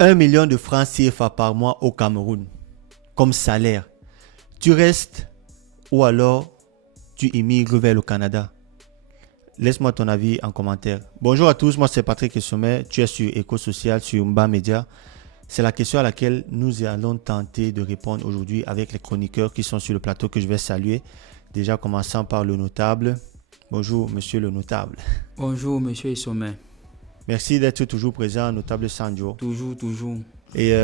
1 million de francs CFA par mois au Cameroun comme salaire, tu restes ou alors tu immigres vers le Canada? Laisse-moi ton avis en commentaire. Bonjour à tous, moi c'est Patrick Sommet, tu es sur Éco-Social, sur Mba Media. C'est la question à laquelle nous allons tenter de répondre aujourd'hui avec les chroniqueurs qui sont sur le plateau que je vais saluer. Déjà commençant par le notable. Bonjour monsieur le notable. Bonjour monsieur Sommet. Merci d'être toujours présent, notable Sanjo. Toujours. Et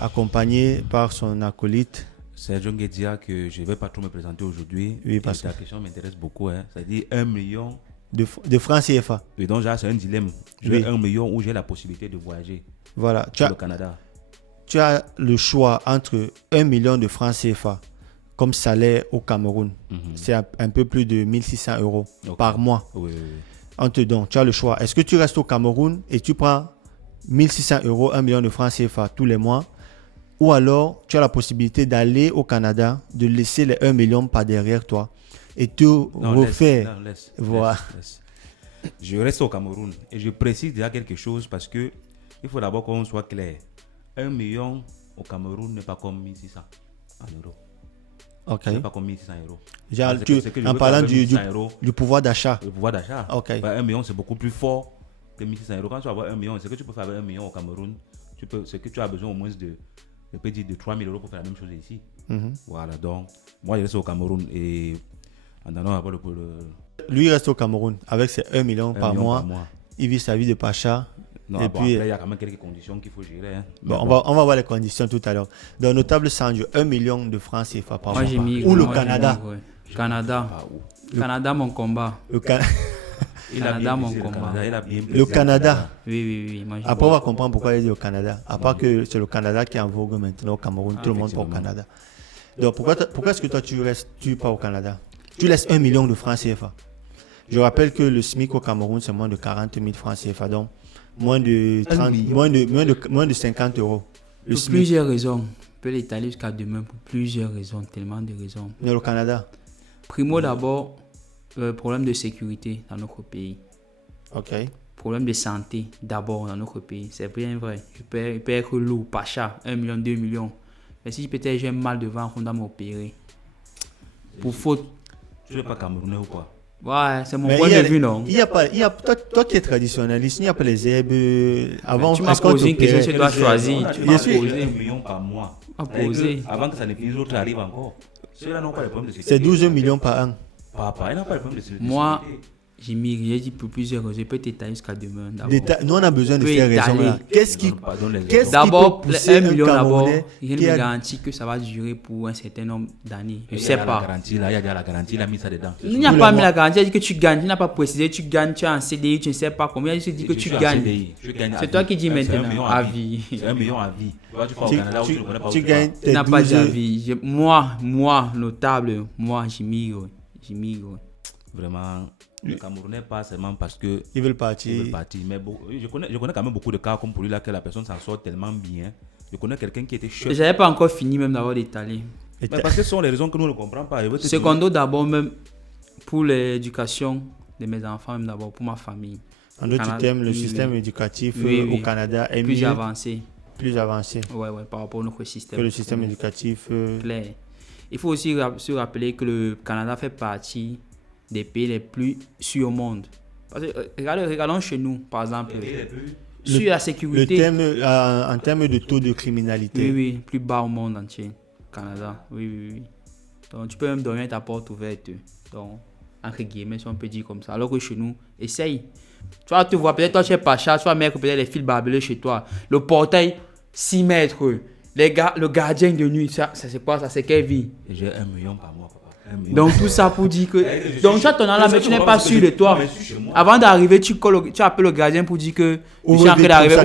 accompagné par son acolyte. Sergio Nguedia, que je ne vais pas trop me présenter aujourd'hui. Oui, parce que la question m'intéresse beaucoup. C'est-à-dire 1 million de francs CFA. Et donc, c'est un dilemme. Je veux 1 million où j'ai la possibilité de voyager voilà. au Canada. Tu as le choix entre 1 million de francs CFA comme salaire au Cameroun. C'est un peu plus de 1600 euros par mois. Oui. Donc, tu as le choix. Est-ce que tu restes au Cameroun et tu prends 1600 euros, 1 million de francs CFA tous les mois? Ou alors, tu as la possibilité d'aller au Canada, de laisser les 1 million par derrière toi et te refaire. Voilà. Laisse. Je reste au Cameroun et je précise déjà quelque chose parce que il faut d'abord qu'on soit clair. 1 million au Cameroun n'est pas comme 1600 en euros. Ok. C'est pas comme 1600 euros. Genre, en parlant du pouvoir d'achat. Le pouvoir d'achat. Ok. 1 million, c'est beaucoup plus fort que 1600 euros. Quand tu vas avoir 1 million, c'est que tu peux faire avec 1 million au Cameroun. C'est que tu as besoin au moins de 3 000 euros pour faire la même chose ici. Voilà, donc, moi, je reste au Cameroun et en donnant un peu Lui, il reste au Cameroun avec ses 1 million par mois. Il vit sa vie de pacha. Non, et puis, après, il y a quand même quelques conditions qu'il faut gérer. On va voir les conditions tout à l'heure. Dans notable Sanjo, 1 million de francs CFA par mois. Ou le Canada. Canada, mon combat. Le Canada. Oui. Après, on va comprendre pourquoi il dit au Canada. À part que c'est le Canada qui est en vogue maintenant au Cameroun. Tout le monde part au Canada. Donc, pourquoi est-ce que toi, tu pars au Canada? Tu laisses 1 million de francs CFA. Je rappelle que le SMIC au Cameroun, c'est moins de 40 000 francs CFA. Donc, moins de 50 euros. Pour plusieurs raisons. On peut l'étaler jusqu'à demain pour plusieurs raisons, tellement de raisons. Mais au Canada? Primo d'abord, problème de sécurité dans notre pays. Ok. Problème de santé d'abord dans notre pays. C'est bien vrai. Je peux être lourd, pas cher, 1 million, 2 millions. Mais si peut-être j'ai mal de ventre, on doit m'opérer. Pour faute. Tu n'es pas camerounais ou quoi? Ouais, c'est mon point de vue, non? Toi qui es traditionnaliste, il n'y a pas les herbes. Avant, tu m'as posé une question, tu dois choisir. Tu m'as posé 1 million par mois. Avant que ça ne finisse, l'autre arrive encore. Ceux-là n'ont pas le problème de sécurité. C'est 12 millions par an. Papa, il n'a pas le problème de sécurité. Moi, j'ai dit pour plusieurs raisons. Je peux t'étaler jusqu'à demain. Nous, on a besoin de ces raisons-là. Qu'est-ce qui d'abord, peut pousser 1 million d'abord, il il me garantit que ça va durer pour un certain nombre d'années. Je ne sais pas. Il y a déjà la garantie, il a mis ça dedans. Il n'y a pas mis la garantie, il a dit que tu gagnes. Il n'a pas précisé, tu gagnes, tu es en CDI, tu ne sais pas combien. Il dit que tu gagnes. C'est toi qui dis maintenant, à vie. C'est 1 million à vie. Tu gagnes. Tu n'as pas d'avis. Moi, notable, moi, j'immigre. Vraiment, le Camerounais pas seulement parce que ils veulent partir. Mais je connais quand même beaucoup de cas comme pour lui là que la personne s'en sort tellement bien. Je connais quelqu'un qui était chef. J'avais pas encore fini même d'avoir d'étaler. Mais parce que ce sont les raisons que nous ne comprenons pas. Secondo d'abord même pour l'éducation de mes enfants, même d'abord pour ma famille. En d'autres termes, le système éducatif au Canada est plus avancé. Plus avancé. Ouais, par rapport à notre système. Que le système éducatif. Clair. Il faut aussi se rappeler que le Canada fait partie des pays les plus sûrs au monde. Parce que, regardons chez nous, par exemple, sur la sécurité. En termes de taux de criminalité. Oui, plus bas au monde entier. Canada, oui. Donc, tu peux même dormir ta porte ouverte. Donc, entre guillemets, si on peut dire comme ça. Alors que chez nous, essaye. Tu vas te voir, peut-être toi, tu es pas cher, tu vas mettre peut-être les fils barbelés chez toi. Le portail, 6 mètres. Le gardien de nuit, ça c'est quoi ça? C'est quelle vie? J'ai 1 million par mois, papa. Donc tout ça pour dire que donc tu as ton là mais tu n'es pas sûr de toi. Avant d'arriver, tu appelles le gardien pour dire que je suis en train d'arriver.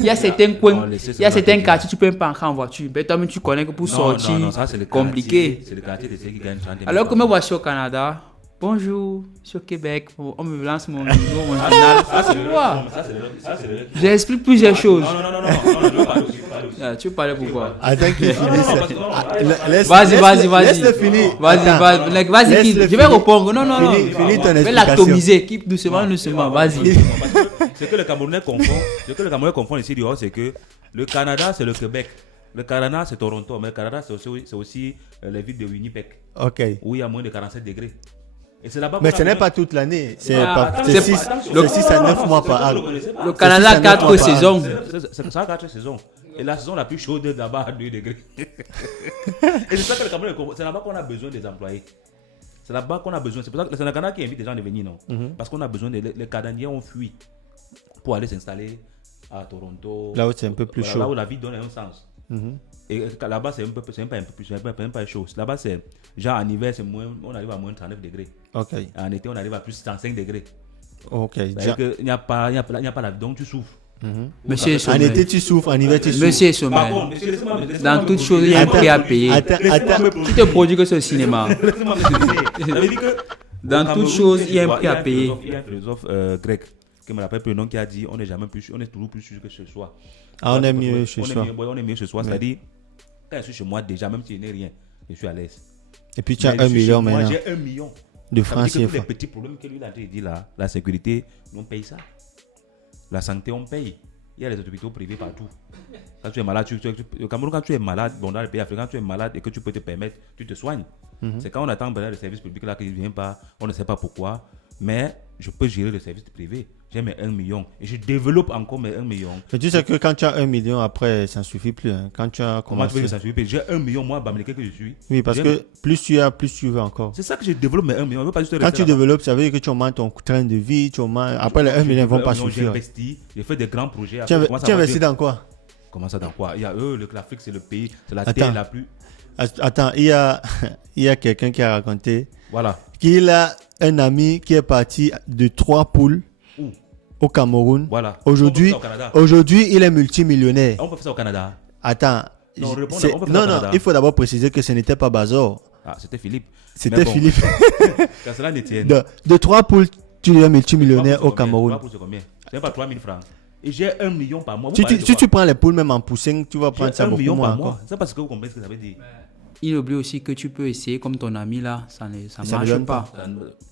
Il y a certains coins, il y a certains quartiers tu peux même pas entrer en voiture. Mais toi-même tu connais que pour sortir c'est compliqué. C'est le quartier de ceux qui gagnent 30 000. Alors que me voici au Canada. Bonjour, je suis au Québec. On me lance mon numéro, mon journal. J'explique plusieurs choses. Non, tu veux parler pourquoi? Attends qu'il finisse. Vas-y. Laisse-le finir. Vas-y, je vais répondre. Non. Finis ton Je vais l'atomiser. Keep doucement. Vas-y. Ce que le Camerounais confond ici dehors, c'est que le Canada, c'est le Québec. Le Canada, c'est Toronto. Mais le Canada, c'est aussi les villes de Winnipeg, Ok. où il y a moins de 47 degrés. Et c'est là-bas Mais qu'on ce a n'est besoin- pas toute l'année. C'est attends, c'est c'est 6 pas- à 9 mois par an. Le Canada a 4 saisons. C'est ça, 4 saisons. Et la saison la plus chaude là-bas à 2 degrés. Et c'est ça que le Cameroun, c'est là-bas qu'on a besoin des employés. C'est là-bas qu'on a besoin. C'est pour ça que c'est le Canada qui invite les gens à venir, non? Parce qu'on a besoin les Canadiens ont fui pour aller s'installer à Toronto. Là où c'est un peu plus chaud. Là où la vie donne un sens. Et là-bas, c'est même pas chaud. Là-bas, c'est genre en hiver, on arrive à moins 39 degrés. Ok. En été, on arrive à plus 35 degrés. Ok. C'est-à-dire qu'il n'y a pas la vie, donc tu souffres. Monsieur En Sommet. été, tu souffres. En hiver, tu souffres. Monsieur Par Sommet. contre, monsieur, laissez-moi Dans toute chose, il y a un prix à payer. Attends. Tu te produis que ce cinéma. Laissez-moi me terminer. Ça veut dire que Dans au toute Cameroun, chose, il y a un prix à philosophe- payer. Il y a un philosophe grec qui me rappelle plus le nom qui a dit on est toujours plus sûr que chez soi. Ah, on est mieux chez On soi. est mieux chez soi. C'est-à-dire, quand je suis chez moi, déjà, même si je n'ai rien, je suis à l'aise. Et puis tu as Mais 1 je suis million chez moi, maintenant j'ai 1 million. de Ça veut francs dire que tous les CFA. petits problèmes que lui il a dit là, la sécurité, on paye ça. La santé, on paye. Il y a les hôpitaux privés partout. Quand tu es malade, au Cameroun, quand tu es malade, bon, dans les pays africains, quand tu es malade et que tu peux te permettre, tu te soignes. C'est quand on attend le service public là qu'il ne vient pas, on ne sait pas pourquoi. Mais je peux gérer le service privé. J'ai mes 1 million et je développe encore mes 1 million. Mais tu sais que quand tu as 1 million, après, ça ne suffit plus. Hein. Quand tu as Comment tu veux commencé. que ça suive? J'ai 1 million, moi, Bamileke que je suis. Oui, parce J'ai- que plus tu as, plus tu veux encore. C'est ça que je développe mes 1 million. On veut pas juste Quand rester tu là-bas. développons, ça veut dire que tu augmentes ton train de vie. Après, les 1 million ne vont pas J'ai suffire. investi, j'ai fait des grands projets. Tu Après, as investi dans quoi? Comment ça dans quoi? Il y a l'Afrique, c'est le pays, c'est la Attends. terre la plus. Attends, il y a quelqu'un qui a raconté Voilà. qu'il a un ami qui est parti de 3 poules Où? au Cameroun. Voilà. Aujourd'hui, On peut faire ça au Canada. aujourd'hui, il est multimillionnaire. On peut faire ça au Canada. Attends. Non, réponds, c'est- on peut faire non, ça au non, Canada. il faut d'abord préciser que ce n'était pas Bazor. Ah, c'était Philippe. C'était Mais bon, Philippe. Qu'à cela ne tienne. De 3 poules, tu es multimillionnaire 3 au pouces, c'est combien? Cameroun. 3 pouces, c'est combien? C'est pas 3 000 francs. Et j'ai 1 million par mois. Vous Si parlez tu, de si quoi? tu prends les poules même en poussing, tu vas prendre J'ai ça 1 beaucoup million moins par encore. mois. C'est parce que vous comprenez ce que ça veut dire. Il oublie aussi que tu peux essayer comme ton ami là. Ça ne Ça ne marche donne pas.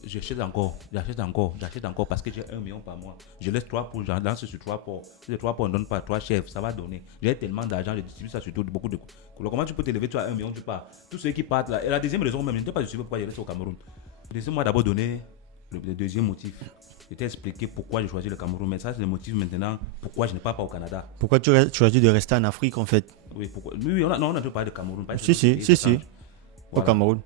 J'achète encore parce que j'ai 1 million par mois. Je laisse 3 poules, j'en lance sur 3 ports. Si les 3 ports ne donnent pas 3 chefs, ça va donner. J'ai tellement d'argent, je distribue ça sur beaucoup de. Comment tu peux t'élever, tu as 1 million, tu pars. Tous ceux qui partent là. Et la deuxième raison, même, je ne sais pas pourquoi je reste au Cameroun. Laissez-moi d'abord donner le deuxième motif. Je t'ai expliqué pourquoi j'ai choisi le Cameroun, mais ça, c'est le motif maintenant pourquoi je ne pars pas au Canada. Pourquoi tu choisis de rester en Afrique en fait? Oui, pourquoi? Oui, on a déjà parlé de Cameroun. Pas Si, si, de- si, si. Au Voilà. Cameroun.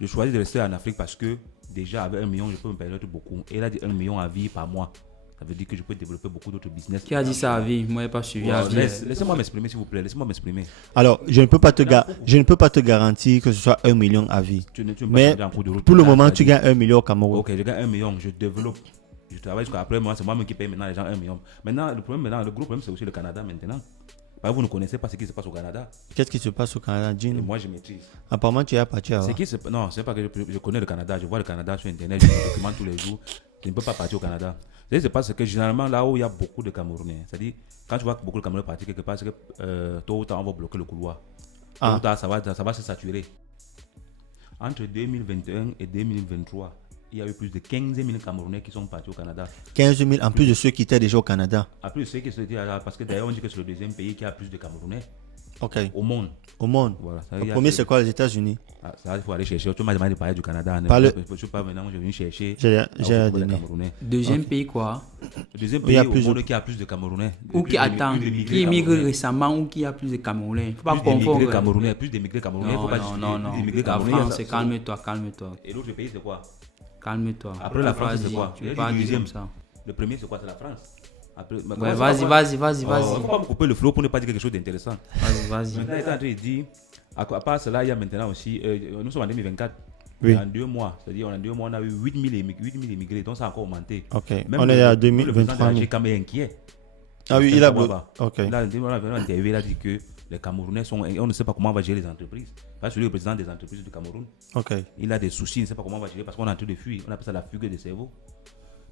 Je choisis de rester en Afrique parce que déjà avec 1 million, je peux me permettre beaucoup. Et là, 1 million à vie par mois. Ça veut dire que je peux développer beaucoup d'autres business. Qui a dit ça à vie? Moi, je n'ai pas suivi à vie. Laissez-moi m'exprimer, s'il vous plaît. Laissez-moi m'exprimer. Alors, je ne peux pas te garantir que ce soit 1 million à vie. Tu ne peux Mais pas changer en cours de route. pour le Là, moment, ça tu dit- gagnes 1 million au Cameroun. Ok, je gagne 1 million, je développe. Je travaille jusqu'à après moi, c'est moi-même qui paye maintenant les gens 1 million. Maintenant, le gros problème, c'est aussi le Canada maintenant. Vous ne connaissez pas ce qui se passe au Canada. Qu'est-ce qui se passe au Canada, Et Jean? moi, je maîtrise. Apparemment, tu es parti avant. Non, c'est pas que je connais le Canada. Je vois le Canada sur Internet, je me documente tous les jours. Je ne peux pas partir au Canada. C'est parce que généralement, là où il y a beaucoup de Camerounais, c'est-à-dire, quand tu vois beaucoup de Camerounais partir quelque part, c'est que tôt ou tard, on va bloquer le couloir. Tôt ou tard, ça va se saturer. Entre 2021 et 2023, il y a eu plus de 15 000 Camerounais qui sont partis au Canada. 15 000 en plus de ceux qui étaient déjà au Canada. En plus, ceux qui se disent, parce que d'ailleurs, on dit que c'est le deuxième pays qui a plus de Camerounais Ok. au monde. Au monde. Voilà. Ça, Le premier, c'est quoi, les États-Unis? Ça, il faut aller chercher. Tu m'as demandé de parler du Canada. Je ne suis pas maintenant, je viens chercher. J'ai beaucoup de donné. Camerounais. Deuxième pays quoi? Le deuxième Il y pays a au plus monde qui a plus de Camerounais. Ou qui attend, qui émigre récemment ou qui a plus de Camerounais. Il ne faut pas Plus d'émigrés confondre. Camerounais, plus d'émigrés Camerounais. Faut pas Non, justifier. non, non. Plus d'émigrés La Camerounais. France, calme-toi, calme-toi. Et l'autre pays, c'est quoi? Calme-toi. Après la France, c'est quoi? Tu ne peux pas dire Deuxième. comme ça. Le premier, c'est quoi? C'est la France. Après, Ouais, vas-y. Il ne faut pas me couper le flow pour ne pas dire quelque chose d'intéressant. Vas-y. Maintenant, il est en train de dire, à part cela, il y a maintenant aussi, nous sommes en 2024. Oui. En 2 mois, c'est-à-dire en 2 mois, on a eu 8 000 immigrés, donc ça a encore augmenté. Ok. Même On est à le président de 2023 la 000. GCAM est inquiet. Ah oui, il a bloqué. Là, Ok. on a interviewé, il a dit que les Camerounais sont. On ne sait pas comment on va gérer les entreprises. Là, celui le président des entreprises du Cameroun, Ok. il a des soucis, il ne sait pas comment on va gérer parce qu'on est en train de fuir. On appelle ça la fugue des cerveaux.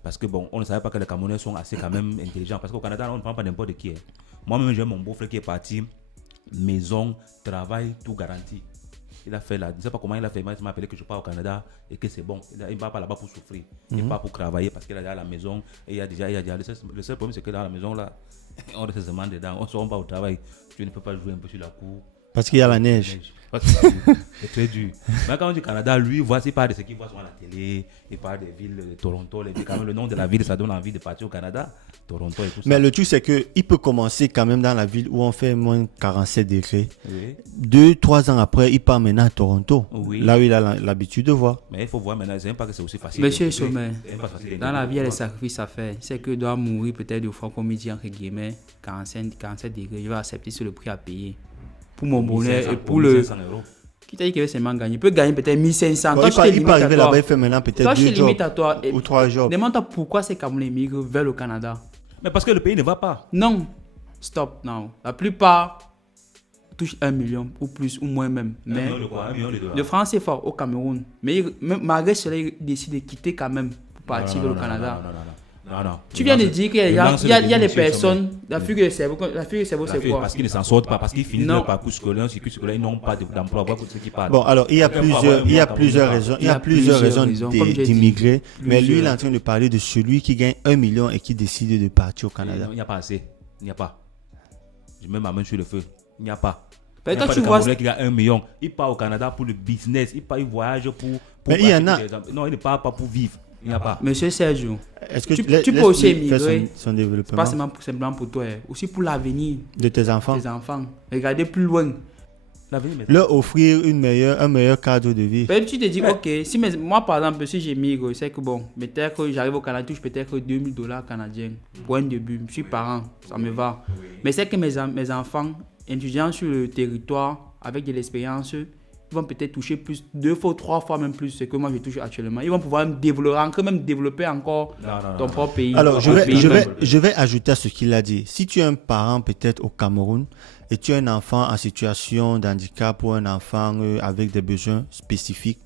Parce que bon, on ne savait pas que les Camerounais sont assez quand même intelligents. Parce qu'au Canada, on ne prend pas n'importe qui. Moi-même, j'ai mon beau-frère qui est parti. Maison, travail, tout garanti. Il a fait je ne sais pas comment il a fait, il m'a appelé que je pars au Canada et que c'est bon. Il ne va pas là-bas pour souffrir. Il part pour travailler parce qu'il est à la maison. Et il y a déjà le seul problème, c'est que dans la maison, là, on reste seulement dedans. On ne sort pas au travail. Tu ne peux pas jouer un peu sur la cour. Parce qu'il y a la neige. C'est très dur. Mais quand on dit Canada, lui, il parle de ce qu'il voit sur la télé. Il parle des villes de Toronto. Quand même, le nom de la ville, ça donne envie de partir au Canada. Toronto et tout ça. Mais le truc, c'est qu'il peut commencer quand même dans la ville où on fait moins 47 degrés. Oui. 2-3 ans après, il part maintenant à Toronto. Oui. Là où il a l'habitude de voir. Mais il faut voir maintenant, c'est même pas que c'est aussi facile. Monsieur Sommet, dans la vie, il y a des sacrifices à faire. C'est que doit mourir peut-être deux fois, comme il dit, entre guillemets, 47 degrés. Je vais accepter sur le prix à payer. Pour mon bonheur et pour le. Qui t'a dit qu'il veut seulement gagner? Il peut gagner peut-être 1500. Bon, il peut arriver là-bas, il fait maintenant peut-être 2 jobs ou 3 jobs. Demande-toi pourquoi ces Camerounais migrent vers le Canada. Mais parce que le pays ne va pas. Non. Stop now. La plupart touchent 1 million ou plus ou moins même. Mais 1 million de dollars. le franc c'est fort au Cameroun. Mais malgré cela, ils décident de quitter quand même pour partir vers le Canada. Non. Tu viens de dire qu'il y a des personnes, la fugue de cerveau, c'est quoi? Parce qu'ils ne s'en sortent pas, parce qu'ils finissent leur parcours scolaire, ils n'ont pas d'emploi. Voilà ce qui parle. Bon, alors il y a plusieurs raisons d'immigrer, mais lui il est en train de parler de celui qui gagne 1 million et qui décide de partir au Canada. Il n'y a pas assez. Il n'y a pas. Je mets ma main sur le feu. Il n'y a pas. Mais toi, tu vois qui a 1 million. Il part au Canada pour le business. Il voyage pour. Mais il y en a. Non, il ne part pas pour vivre. Il n'y a pas. Monsieur Sergio, est-ce que tu peux aussi émigrer, son développement. pas simplement pour toi, aussi pour l'avenir de tes enfants. Regardez plus loin. Leur offrir un meilleur cadre de vie. Tu te dis, ok, moi par exemple, si j'émigre, c'est que bon, peut-être que j'arrive au Canada, je touche peut-être $2000 canadiens pour un début. Je suis parent, ça me va. Mais c'est que mes enfants, étudiants sur le territoire, avec de l'expérience, ils vont peut-être toucher plus, 2 fois, 3 fois même plus ce que moi je touche actuellement. Ils vont pouvoir développer encore ton propre pays. Alors, je vais ajouter à ce qu'il a dit. Si tu es un parent peut-être au Cameroun et tu as un enfant en situation de handicap ou un enfant avec des besoins spécifiques,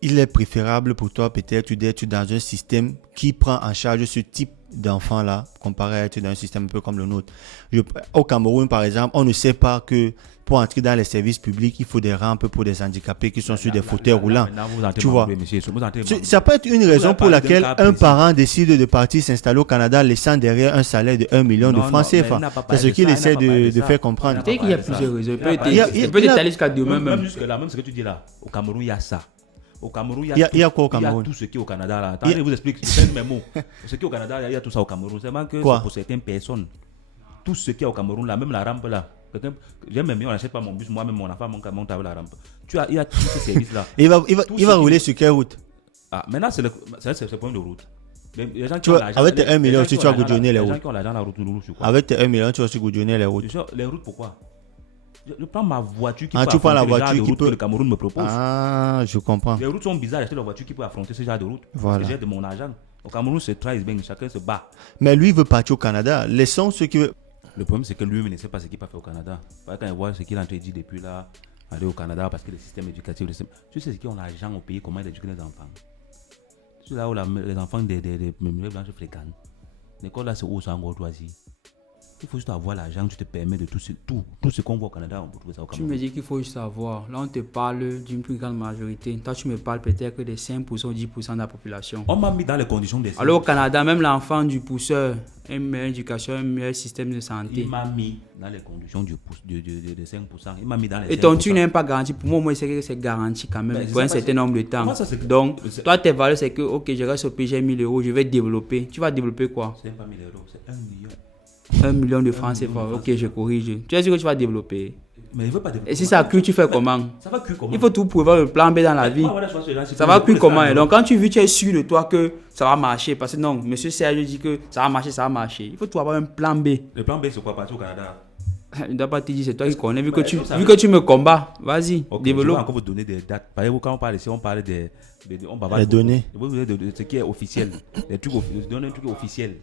il est préférable pour toi peut-être d'être dans un système qui prend en charge ce type d'enfant-là, comparé à être dans un système un peu comme le nôtre. Au Cameroun, par exemple, on ne sait pas que pour entrer dans les services publics, il faut des rampes pour des handicapés qui sont sur des fauteuils roulants. Tu vois, ça peut être une raison pour laquelle un parent décide de partir s'installer au Canada, laissant derrière un salaire de 1 million de francs CFA. C'est ce qu'il essaie de faire comprendre. Peut-être qu'il y a plusieurs raisons. Il peut étaler jusqu'à demain même. Même ce que tu dis là, au Cameroun, il y a ça. Au Cameroun, il y a quoi au Cameroun? Il y a tout ce qui est au Canada là. Attendez, je vous explique, c'est mes mots. Ce qui est au Canada, il y a tout ça au Cameroun. C'est vraiment que pour certaines personnes, tout ce qui est au Cameroun là, même la rampe là. J'aime même, on n'achète pas mon bus, moi-même mon enfant monte avec la rampe. Il y a tous ces services là. Il va rouler sur quelle route? Maintenant, c'est le point de route. Les gens qui ont l'argent, avec tes 1 million, tu vas goudronner les routes. Les gens qui ont l'argent, la route, avec tes 1 million, tu vas aussi goudronner les routes. Les routes, pourquoi? Je prends ma voiture qui peut affronter le que le Cameroun me propose. Ah, je comprends. Les routes sont bizarres, j'achète la voiture qui peut affronter ce genre de route. Voilà. Parce que j'ai de mon argent. Au Cameroun, c'est très bien, chacun se bat. Mais lui, il veut partir au Canada. Laissons ceux qui veulent. Le problème, c'est que lui, il ne sait pas ce qu'il a fait au Canada. Quand il voit ce qu'il a dit depuis là, aller au Canada, parce que le système éducatif, tu sais ce qu'ils ont l'argent au pays, comment ils éduquent les enfants. C'est là où les enfants des blanches fréquentent. L'école là, c'est où ça encore choisi. Il faut juste avoir l'argent, tu te permets de tout ce qu'on voit au Canada, on peut trouver ça au Cameroun. Tu me dis qu'il faut juste avoir. Là, on te parle d'une plus grande majorité. Toi, tu me parles peut-être que des 5% ou 10% de la population. On m'a mis dans les conditions des... Alors au Canada, même l'enfant du pousseur a une meilleure éducation, un meilleur système de santé. Il m'a mis dans les conditions de 5%. Il m'a mis dans les 5%. Et ton tu n'es pas garanti. Pour moi, c'est que c'est garanti quand même pour un certain nombre de temps. Donc, toi, tes valeurs, c'est que, ok, je reste au pays, j'ai 1000 euros, je vais développer. Tu vas développer quoi? C'est pas 1000 euros, c'est 1 million. 1 million de francs CFA. Ok, je corrige. Tu as dit que tu vas développer. Mais il veut pas développer. Et si ça cuit, tu fais comment? Ça va cuire comment? Il faut tout prévoir le plan B dans la vie. Ça va cuire comment? Donc quand tu vis, tu es sûr de toi que ça va marcher. Parce que non, monsieur Serge dit que ça va marcher. Il faut tout avoir un plan B. Le plan B, c'est quoi? Partir au Canada? Je ne dois pas te dire, c'est toi qui connais. Vu que tu me combats, vas-y, développe. Je vais encore vous donner des dates. Par exemple, quand on parle ici, on parle des données. Je vais vous donner de ce qui est officiel. Des trucs, donner un truc officiel.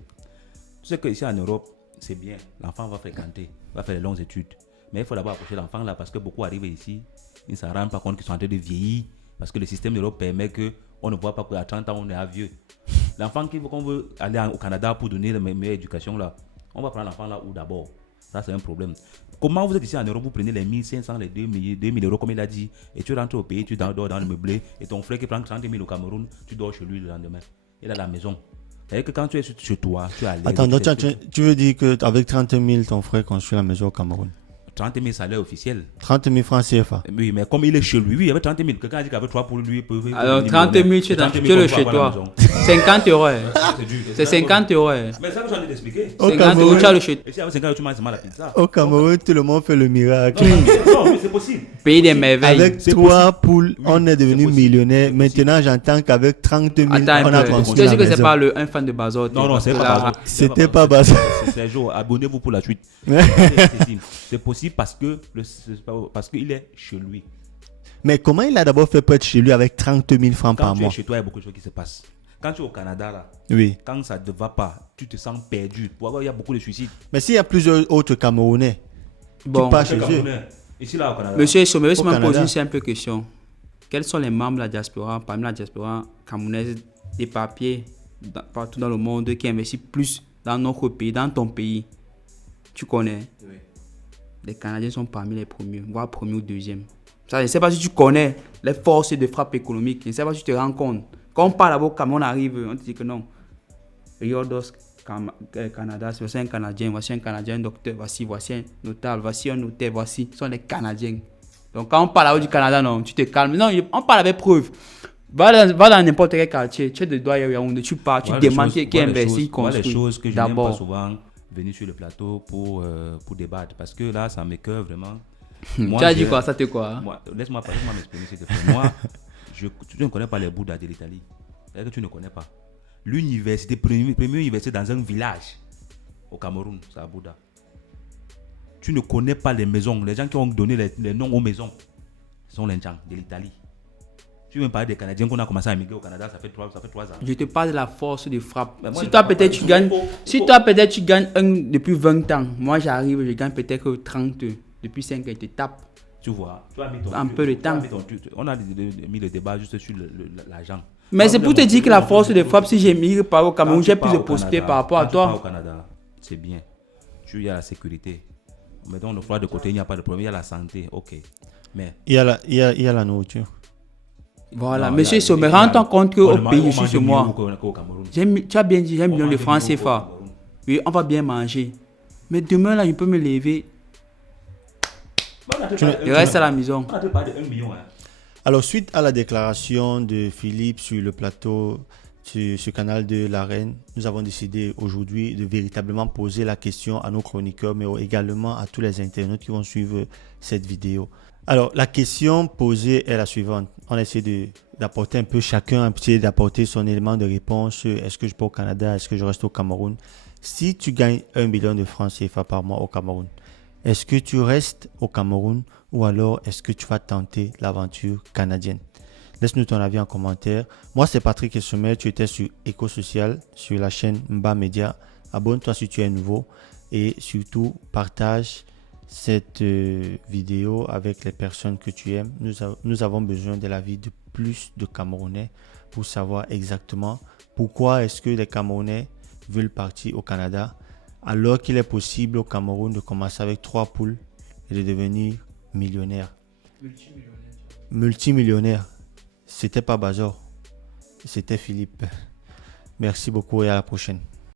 Tu sais qu'ici en Europe, c'est bien, l'enfant va fréquenter, va faire de longues études. Mais il faut d'abord approcher l'enfant là parce que beaucoup arrivent ici, ils ne se rendent pas compte qu'ils sont en train de vieillir parce que le système de l'Europe permet qu'on ne voit pas qu'à 30 ans on est vieux. L'enfant qu'on veut aller au Canada pour donner la meilleure éducation là, on va prendre l'enfant là où d'abord Ça, c'est un problème. Comment vous êtes ici en Europe, vous prenez les 1500, les 2000 euros, comme il a dit, et tu rentres au pays, tu dors dans le meublé, et ton frère qui prend 30 000 au Cameroun, tu dors chez lui le lendemain. Il a la maison. C'est-à-dire que quand tu es chez toi, tu as l'aise. Attends, donc tu veux dire qu'avec 30 000, ton frère construit la maison au Cameroun? 30 000 salaires officiels. 30 000 francs CFA. Oui, mais comme il est chez lui, oui, avec 30 000, quelqu'un a dit qu'avec 3 pour lui, il peut. Alors 30 000, tu es le chez toi. 50 euros. C'est 50 euros. Mais ça, je viens d'expliquer. 50 euros, tu as le chez toi. Et si avec 50 euros, tu manges seulement la pizza. Au Cameroun, tout le monde fait le miracle. Non, mais c'est possible. Pays des merveilles. Avec 3 poules, on est devenu millionnaire. Maintenant, j'entends qu'avec 30 000, Attends, on a tu construit sais la que c'est maison. pas un fan de Bazot. Non, c'est pas Bazot. C'était pas Bazot. C'est Sergio, abonnez-vous pour la suite. C'est possible parce qu'il est chez lui. Mais comment il a d'abord fait pour être chez lui avec 30 000 francs Quand par tu mois? es chez toi, il y a beaucoup de choses qui se passent. Quand tu es au Canada, là, Oui. quand ça ne va pas, tu te sens perdu. Il y a beaucoup de suicides. Mais s'il y a plusieurs autres Camerounais, Bon, tu pars chez eux. Ici, là, au Canada. Monsieur Sommet, je Au me pose Canada. une simple question. Quels sont les membres de la diaspora, parmi la diaspora camerounaise, des papiers partout dans le monde qui investissent plus dans notre pays, dans ton pays? Tu connais? Oui. Les Canadiens sont parmi les premiers, voire premier ou deuxième. Ça, je ne sais pas si tu connais les forces de frappe économique. Je ne sais pas si tu te rends compte. Quand on parle d'abord, quand on arrive, on te dit que non. Riodos, Canada, voici un Canadien, voici un Canadien, un docteur, voici un notable, voici un notaire, voici, ce sont les Canadiens. Donc quand on parle du Canada, non, tu te calmes. Non, on parle avec preuve. Va dans n'importe quel quartier, tu es de doigt Yaoundé, tu pars, tu demandes qui investit, construit. Les choses que je n'aime pas D'abord. souvent venir sur le plateau pour débattre. Parce que là, ça m'écoeure vraiment. Tu as dit quoi? Ça te quoi? Moi, laisse-moi m'exprimer, s'il te plaît. Moi, tu ne connais pas les Bouddhas de l'Italie. C'est-à-dire que tu ne connais pas. L'université, première université dans un village au Cameroun, c'est à Bouddha. Tu ne connais pas les maisons. Les gens qui ont donné les noms aux maisons, ce sont les gens de l'Italie. Tu veux me parler des Canadiens qu'on a commencé à migrer au Canada, ça fait 3 ans. Je te parle de la force de frappe. Mais moi, Si je toi parle peut-être pas- tu gagnes, il faut- tu gagnes depuis 20 ans. Moi j'arrive, je gagne peut-être 30 depuis 5 ans, je te tape. Tu vois, tu as mis ton Un peu de tu as temps. mis on a mis le débat juste sur l'argent. Mais c'est pour te dire que la force de frappe, si j'ai mis par au Quand Cameroun, tu j'ai pars plus de au possibilités Canada, par rapport à quand tu pars toi. au Canada, c'est bien. Tu as la sécurité. Mettons le froid de côté, il n'y a pas de problème. Il y a la santé, ok. Mais Il y a la nourriture. Voilà, non, monsieur là, Sommet, là, rends-toi compte on qu'au mange- pays, on je suis mange chez mieux moi. qu'au Cameroun. Tu as bien dit, j'ai 1 million de mange francs mieux qu'au CFA. Cameroun. Oui, on va bien manger. Mais demain, là, je peux me lever. Je reste à la maison. On a parlé de 1 million. Hein. Alors, suite à la déclaration de Philippe sur le plateau, sur ce canal de l'Arène, nous avons décidé aujourd'hui de véritablement poser la question à nos chroniqueurs, mais également à tous les internautes qui vont suivre cette vidéo. Alors, la question posée est la suivante. On essaie d'apporter un peu chacun, d'apporter son élément de réponse. Est-ce que je pars au Canada? Est-ce que je reste au Cameroun? Si tu gagnes 1 million de francs CFA par mois au Cameroun, est-ce que tu restes au Cameroun ou alors est-ce que tu vas tenter l'aventure canadienne? Laisse-nous ton avis en commentaire. Moi, c'est Patrick Sommet. Tu étais sur Éco-Social, sur la chaîne Mba Media. Abonne-toi si tu es nouveau et surtout partage cette vidéo avec les personnes que tu aimes. Nous avons besoin de l'avis de plus de Camerounais pour savoir exactement pourquoi est-ce que les Camerounais veulent partir au Canada alors qu'il est possible au Cameroun de commencer avec 3 poules et de devenir millionnaire. Multimillionnaire. C'était pas Bazor, c'était Philippe. Merci beaucoup et à la prochaine.